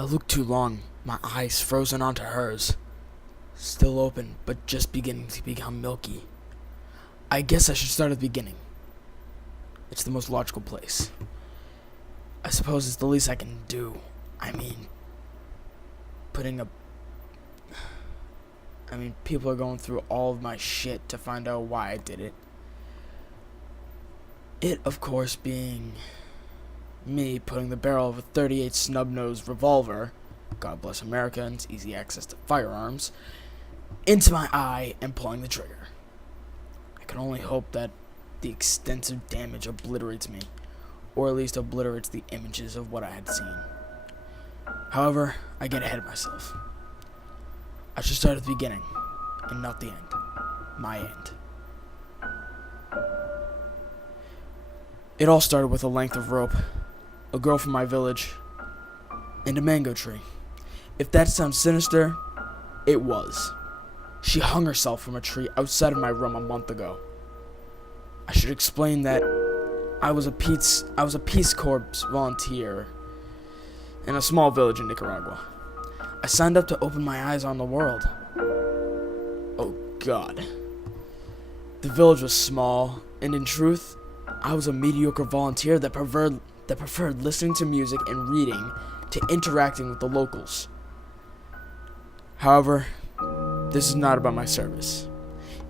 I looked too long, my eyes frozen onto hers. Still open, but just beginning to become milky. I guess I should start at the beginning. It's the most logical place. I suppose it's the least I can do. People are going through all of my shit to find out why I did it. It, of course, being me putting the barrel of a .38 snub-nosed revolver, God bless America and its easy access to firearms, into my eye and pulling the trigger. I can only hope that the extensive damage obliterates me, or at least obliterates the images of what I had seen. However, I get ahead of myself. I should start at the beginning, and not the end. My end. It all started with a length of rope, a girl from my village, and a mango tree. If that sounds sinister, it was. She hung herself from a tree outside of my room a month ago. I should explain that I was a Peace Corps volunteer in a small village in Nicaragua. I signed up to open my eyes on the world. Oh God. The village was small, and in truth, I was a mediocre volunteer that preferred listening to music and reading to interacting with the locals. However, this is not about my service.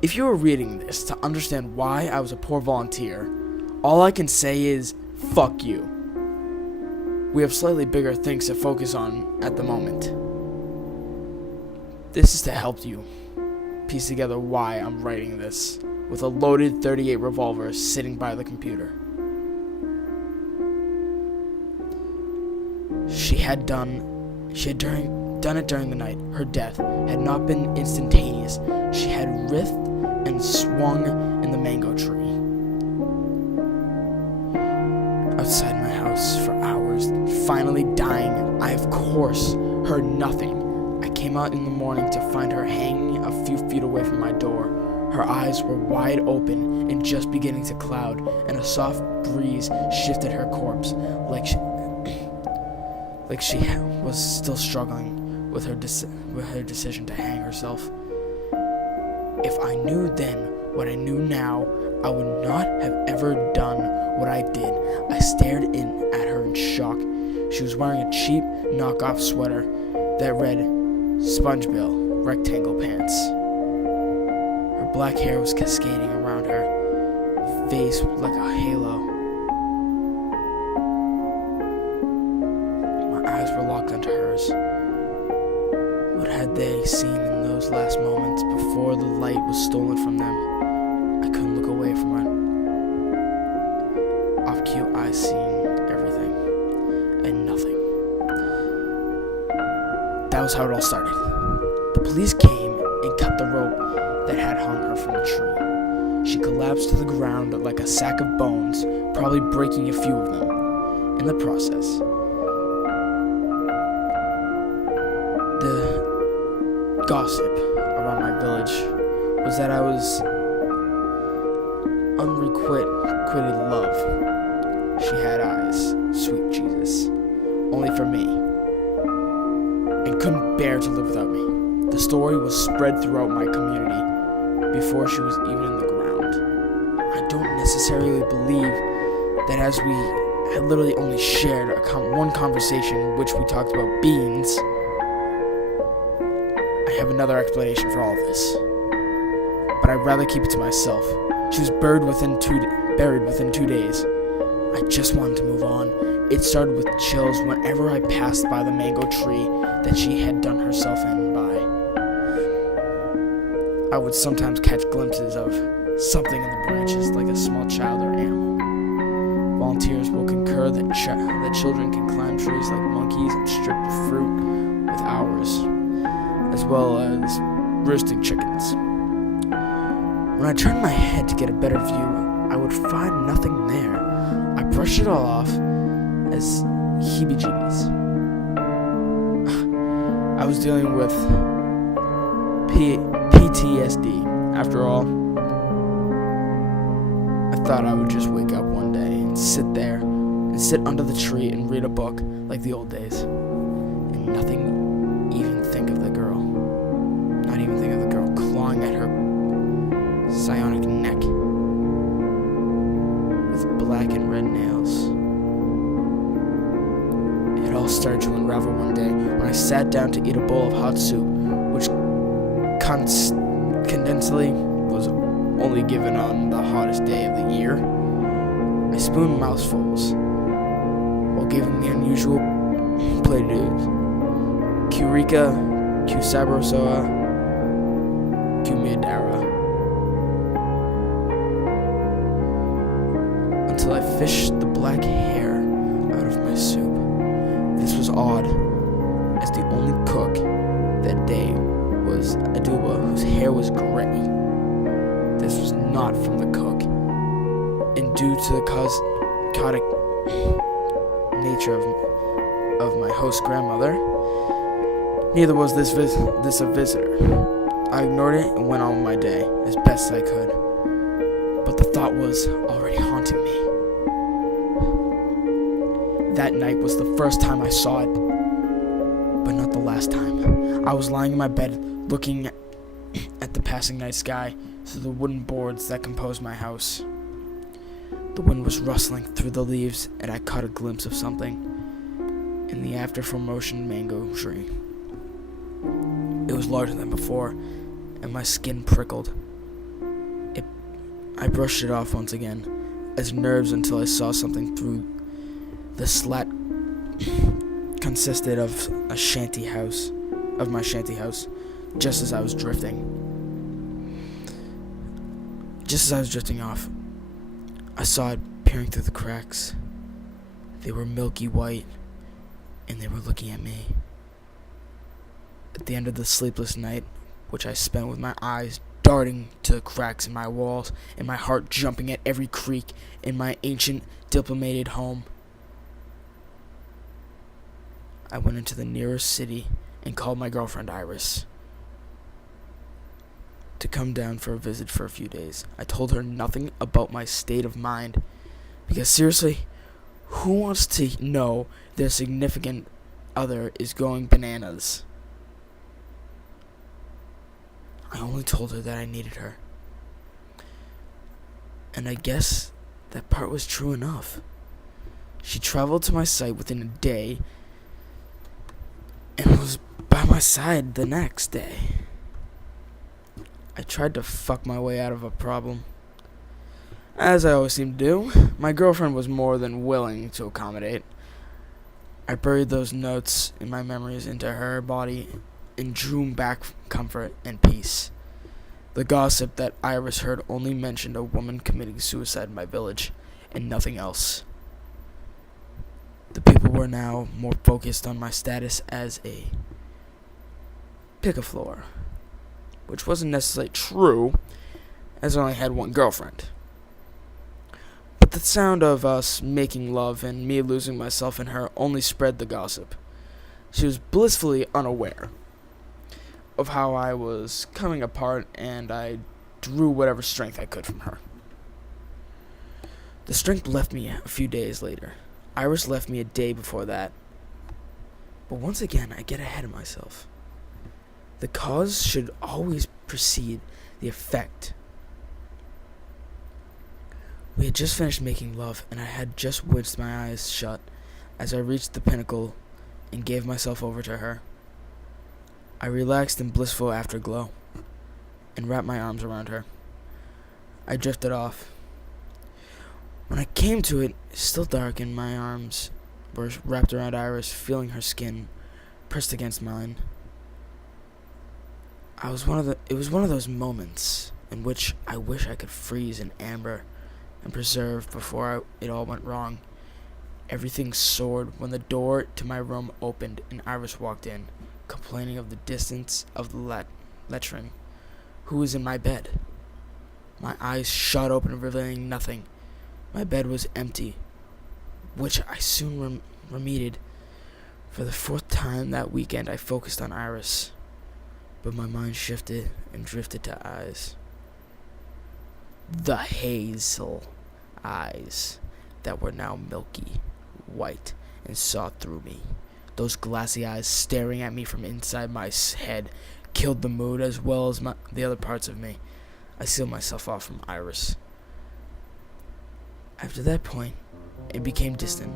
If you are reading this to understand why I was a poor volunteer, all I can say is, fuck you. We have slightly bigger things to focus on at the moment. This is to help you piece together why I'm writing this with a loaded .38 revolver sitting by the computer. She had done it during the night. Her death had not been instantaneous. She had writhed and swung in the mango tree outside my house for hours, finally dying. I, of course, heard nothing. I came out in the morning to find her hanging a few feet away from my door. Her eyes were wide open and just beginning to cloud, and a soft breeze shifted her corpse, like she was still struggling with her decision to hang herself. If I knew then what I knew now, I would not have ever done what I did. I stared at her in shock. She was wearing a cheap knockoff sweater that read Spongebill rectangle pants. Her black hair was cascading around her face like a halo. My eyes were locked onto hers. What had they seen in those last moments before the light was stolen from them? I couldn't look away from her. Off cue, I seen everything and nothing. That was how it all started. The police came and cut the rope that had hung her from the tree. She collapsed to the ground like a sack of bones, probably breaking a few of them in the process. The gossip around my village was that I was unrequited love. She had eyes, sweet Jesus, only for me, and couldn't bear to live without me. The story was spread throughout my community before she was even in the ground. I don't necessarily believe that, as we had literally only shared one conversation in which we talked about beans, I have another explanation for all of this, but I'd rather keep it to myself. She was buried within 2 days. I just wanted to move on. It started with chills whenever I passed by the mango tree that she had done herself in by. I would sometimes catch glimpses of something in the branches, like a small child or animal. Volunteers will concur that children can climb trees like monkeys and strip the fruit with hours, as well as roosting chickens. When I turned my head to get a better view, I would find nothing there. I brushed it all off as heebie-jeebies. I was dealing with PTSD. After all, I thought I would just wake up one day and sit under the tree and read a book like the old days. And nothing even think of the girl. Not even think of the girl clawing at her psionic neck with black and red nails. It all started to unravel one day when I sat down to eat a bowl of hot soup, which condensely was only given on the hottest day of the year. I spooned mouthfuls while giving the unusual play-dohs. Eureka, Q Sabrosoa, Q Miadara. Until I fished the black hair out of my soup. This was odd, as the only cook that day was Aduba, whose hair was gray. This was not from the cook, and due to the chaotic nature of my host grandmother, neither was this a visitor. I ignored it and went on with my day as best I could, but the thought was already haunting me. That night was the first time I saw it, but not the last time. I was lying in my bed looking at the passing night sky through the wooden boards that composed my house. The wind was rustling through the leaves, and I caught a glimpse of something in the after-promotion mango tree. It was larger than before, and my skin prickled. I brushed it off once again, as nerves, until I saw something through the slat consisted of my shanty house, just as I was drifting. Just as I was drifting off, I saw it peering through the cracks. They were milky white, and they were looking at me. At the end of the sleepless night, which I spent with my eyes darting to the cracks in my walls and my heart jumping at every creak in my ancient diplomated home, I went into the nearest city and called my girlfriend Iris to come down for a visit for a few days. I told her nothing about my state of mind, because seriously, who wants to know their significant other is going bananas? I only told her that I needed her. And I guess that part was true enough. She traveled to my site within a day and was by my side the next day. I tried to fuck my way out of a problem, as I always seem to do. My girlfriend was more than willing to accommodate. I buried those notes in my memories into her body and drew back comfort and peace. The gossip that Iris heard only mentioned a woman committing suicide in my village, and nothing else. The people were now more focused on my status as a picaflor, which wasn't necessarily true, as I only had one girlfriend. But the sound of us making love and me losing myself in her only spread the gossip. She was blissfully unaware of how I was coming apart, and I drew whatever strength I could from her. The strength left me a few days later. Iris left me a day before that. But once again, I get ahead of myself. The cause should always precede the effect. We had just finished making love, and I had just winced my eyes shut as I reached the pinnacle and gave myself over to her. I relaxed in blissful afterglow and wrapped my arms around her. I drifted off. When I came to it, still dark, and my arms were wrapped around Iris, feeling her skin pressed against mine. It was one of those moments in which I wish I could freeze in amber and preserve before it all went wrong. Everything soared when the door to my room opened and Iris walked in, complaining of the distance of the latrine. Who was in my bed? My eyes shot open, revealing nothing. My bed was empty, which I soon remedied. For the fourth time that weekend, I focused on Iris, but my mind shifted and drifted to eyes. The hazel eyes that were now milky white and saw through me, Those glassy eyes staring at me from inside my head killed the mood as well as the other parts of me. I sealed myself off from Iris. After that point, it became distant.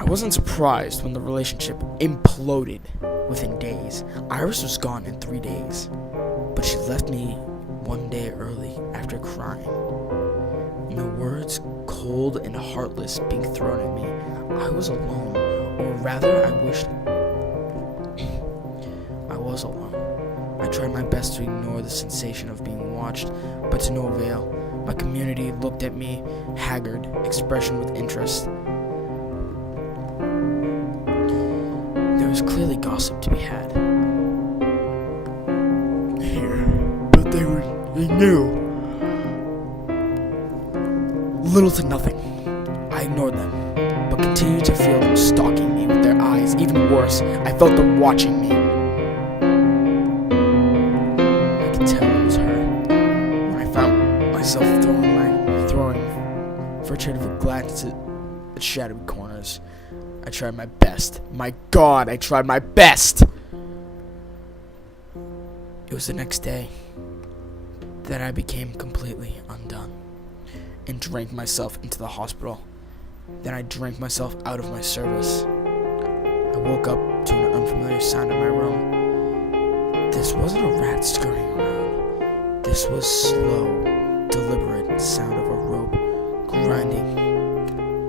I wasn't surprised when the relationship imploded within days. Iris was gone in 3 days, but she left me one day early after crying. And the words cold and heartless being thrown at me, I was alone, or rather I wished I was alone. I tried my best to ignore the sensation of being watched, but to no avail. My community looked at me, haggard, expression with interest. There was clearly gossip to be had here, but they knew little to nothing. I ignored them, but continued to feel them stalking me with their eyes. Even worse, I felt them watching me. I could tell it was her when I found myself throwing furtive glances at shadowy corners. I tried my best. My God, I tried my best! It was the next day that I became completely undone and drank myself into the hospital. Then I drank myself out of my service. I woke up to an unfamiliar sound in my room. This wasn't a rat scurrying around. This was slow, deliberate sound of a rope grinding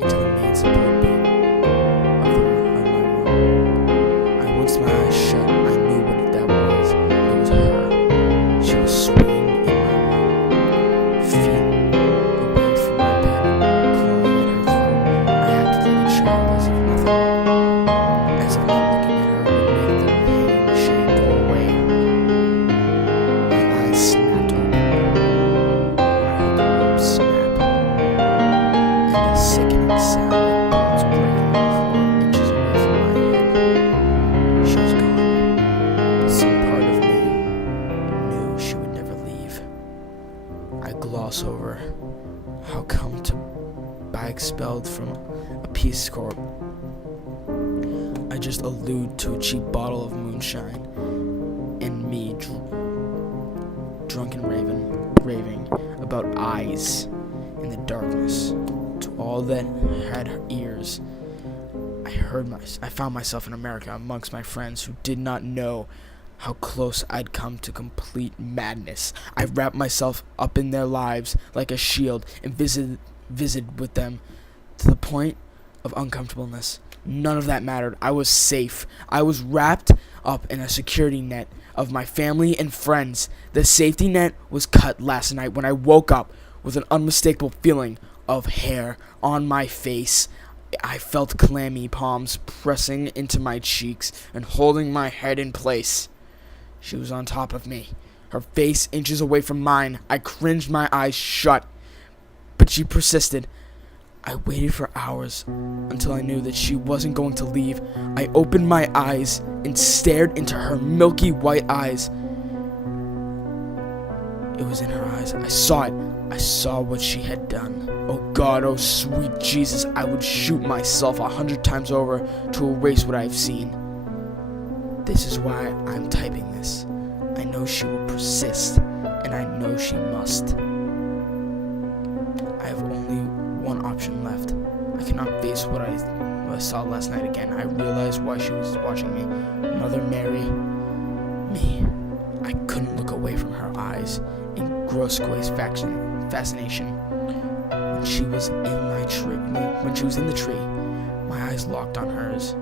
into the main support beam of my room. I winced my eyes shut. I knew what that was. It was her. She was swinging in my room, feet away from my bed, clawing at her throat. I acted like a child, as if nothing, as if not looking at her would make the pain shade go away. My eyes snapped open when I heard the rope snap, and a sickening sound like bones breaking off 4 inches away from my head. She was gone. Some part of me knew she would never leave. I gloss over how come to by expelled from a Peace Corps. I just allude to a cheap bottle of moonshine and me drunk and raving about eyes in the darkness. To all that had ears, I found myself in America amongst my friends who did not know how close I'd come to complete madness. I wrapped myself up in their lives like a shield and visited with them to the point of uncomfortableness. None of that mattered. I was safe. I was wrapped up in a security net of my family and friends. The safety net was cut last night when I woke up with an unmistakable feeling of hair on my face. I felt clammy palms pressing into my cheeks and holding my head in place. She was on top of me, her face inches away from mine. I cringed, my eyes shut, but she persisted. I waited for hours until I knew that she wasn't going to leave. I opened my eyes and stared into her milky white eyes. It was in her eyes. I saw it. I saw what she had done. Oh God, oh sweet Jesus, I would shoot myself 100 times over to erase what I have seen. This is why I'm typing this. I know she will persist, and I know she must. I have only one option left. I cannot face what I saw last night again. I realized why she was watching me. Mother Mary, me. I couldn't look away from her eyes in gross fascination. When she was in the tree, my eyes locked on hers.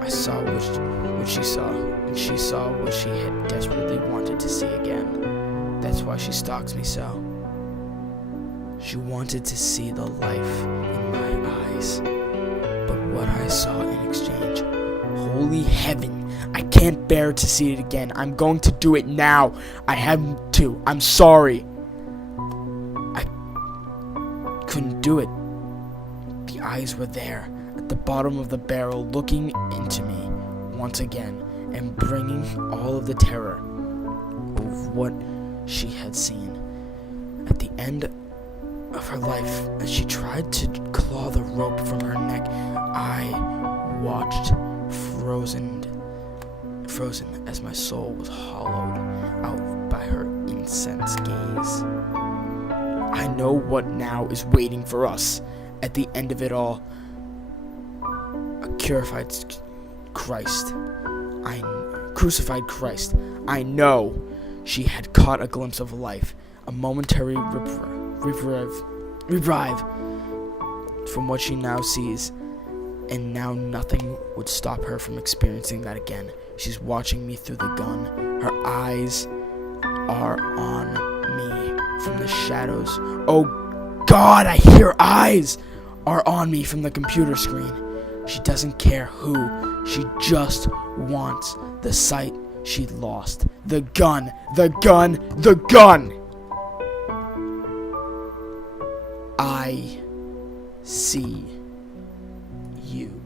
I saw what she saw, and she saw what she had desperately wanted to see again. That's why she stalks me so. She wanted to see the life in my eyes, but what I saw in exchange, holy heaven, I can't bear to see it again. I'm going to do it now. I have to. I'm sorry. I couldn't do it. The eyes were there, at the bottom of the barrel, looking into me once again, and bringing all of the terror of what she had seen. At the end of her life as she tried to claw the rope from her neck. I watched frozen as my soul was hollowed out by her incensed gaze. I know what now is waiting for us at the end of it all. A crucified Christ. I know she had caught a glimpse of life, a momentary reprieve from what she now sees, and now nothing would stop her from experiencing that again. She's watching me through the gun. Her eyes are on me from the shadows. Oh God, I hear eyes are on me from the computer screen. She doesn't care who. She just wants the sight she'd lost. The gun. The gun. The gun. I see you.